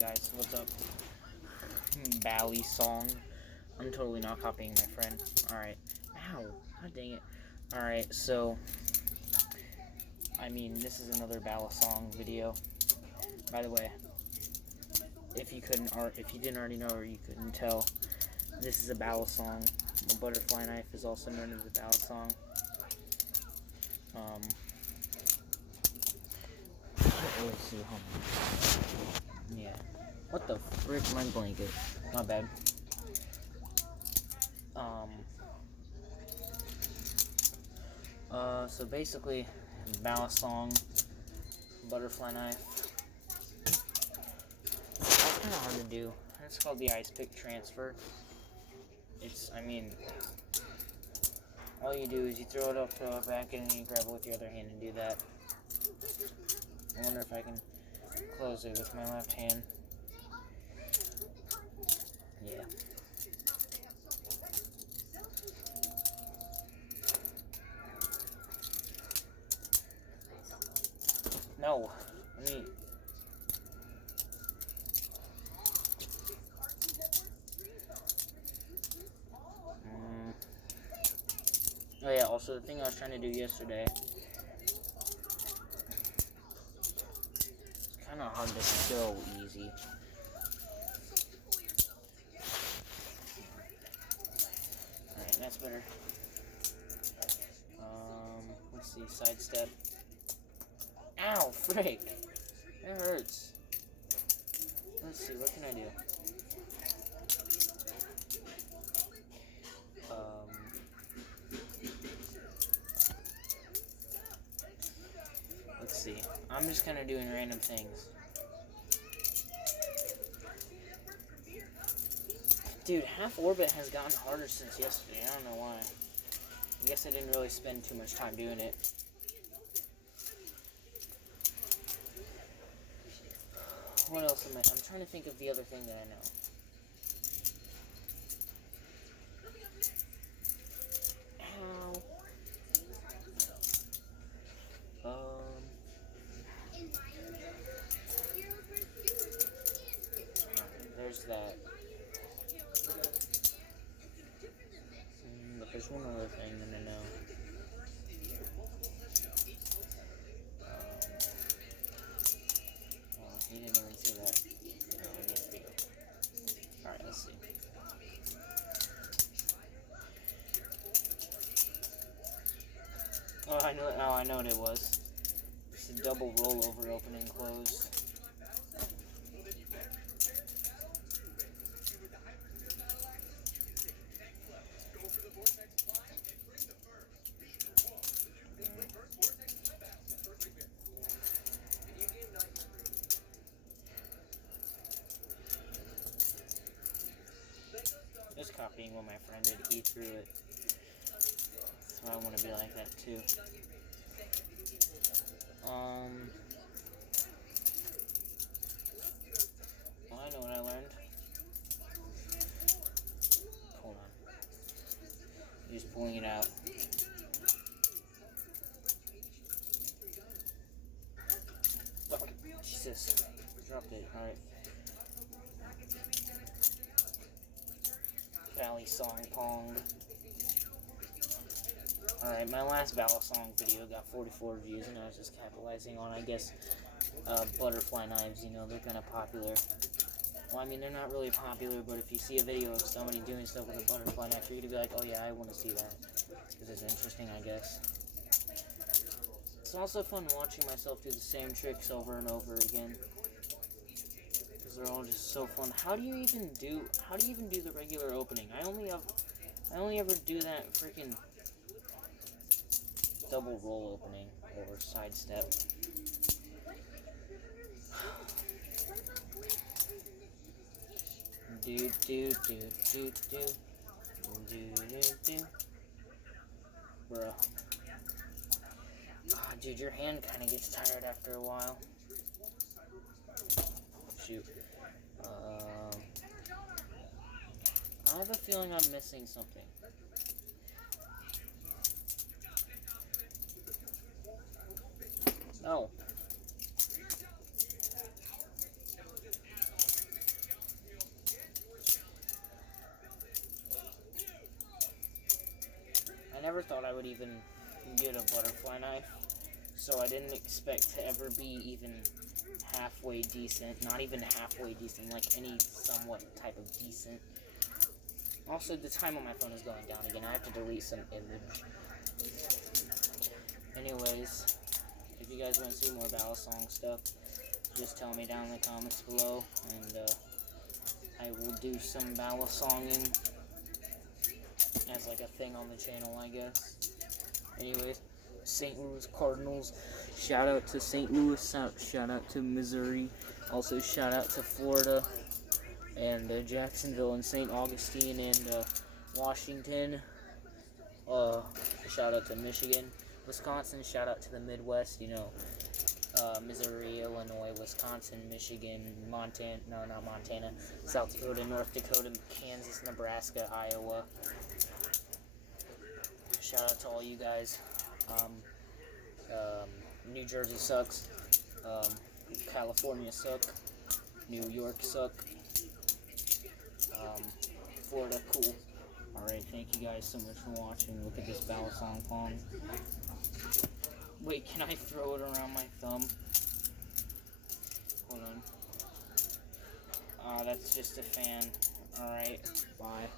Guys, what's up? Bally song. I'm totally not copying my friend. Alright. Ow. God dang it. Alright, so this is another Bala song video. By the way, if you didn't already know or you couldn't tell, this is a Bala song. The butterfly knife is also known as a Bala song. Let's see, hold on. Yeah. What the frick? My blanket. Not bad. So basically, Bala song, butterfly knife. That's kind of hard to do. It's called the ice pick transfer. All you do is you throw it up, throw it back, and then you grab it with your other hand and do that. I wonder if I can close it with my left hand. Yeah. No. Oh yeah, also the thing I was trying to do yesterday, it's kind of hard to show easy. Alright, that's better. Let's see, sidestep. Ow, frick! That hurts. Let's see, what can I do? Let's see. I'm just kind of doing random things. Dude, half orbit has gotten harder since yesterday. I don't know why. I guess I didn't really spend too much time doing it. What else am I? I'm trying to think of the other thing that I know. There's that. But there's one other thing that I know. He didn't even see that. Alright, let's see. Oh, I know what it was. It's a double rollover, open and close. Just copying what my friend did. He threw it. So I want to be like that too. Well, I know what I learned. Hold on. Just pulling it out. Oh, Jesus. Dropped it. Alright. Bally song pong. Alright, my last Bala song video got 44 views, and I was just capitalizing on, I guess, butterfly knives. You know, they're kind of popular. Well, they're not really popular, but if you see a video of somebody doing stuff with a butterfly knife, you're gonna be like, oh yeah, I want to see that. Because it's interesting, I guess. It's also fun watching myself do the same tricks over and over again. Because they're all just so fun. How do you even do the regular opening? I only ever do that freaking double roll opening or sidestep. Do. Bruh. Ah, dude, your hand kind of gets tired after a while. Shoot. I have a feeling I'm missing something. No. thought I would even get a butterfly knife, so I didn't expect to ever be even halfway decent, not even halfway decent, like any somewhat type of decent. Also, the time on my phone is going down again. I have to delete some image. Anyways, if you guys want to see more Balisong stuff, just tell me down in the comments below, and I will do some Balisonging as like a thing on the channel, I guess. Anyways, St. Louis Cardinals. Shout out to St. Louis. Shout out to Missouri. Also, shout out to Florida and Jacksonville and St. Augustine and Washington. Shout out to Michigan, Wisconsin. Shout out to the Midwest. You know, Missouri, Illinois, Wisconsin, Michigan, Montana. No, not Montana. South Dakota, North Dakota, Kansas, Nebraska, Iowa. Shout out to all you guys. New Jersey sucks. California suck. New York suck. Florida, cool. Alright, thank you guys so much for watching. Look at this Balisong Pong. Wait, can I throw it around my thumb? Hold on. That's just a fan. Alright, bye.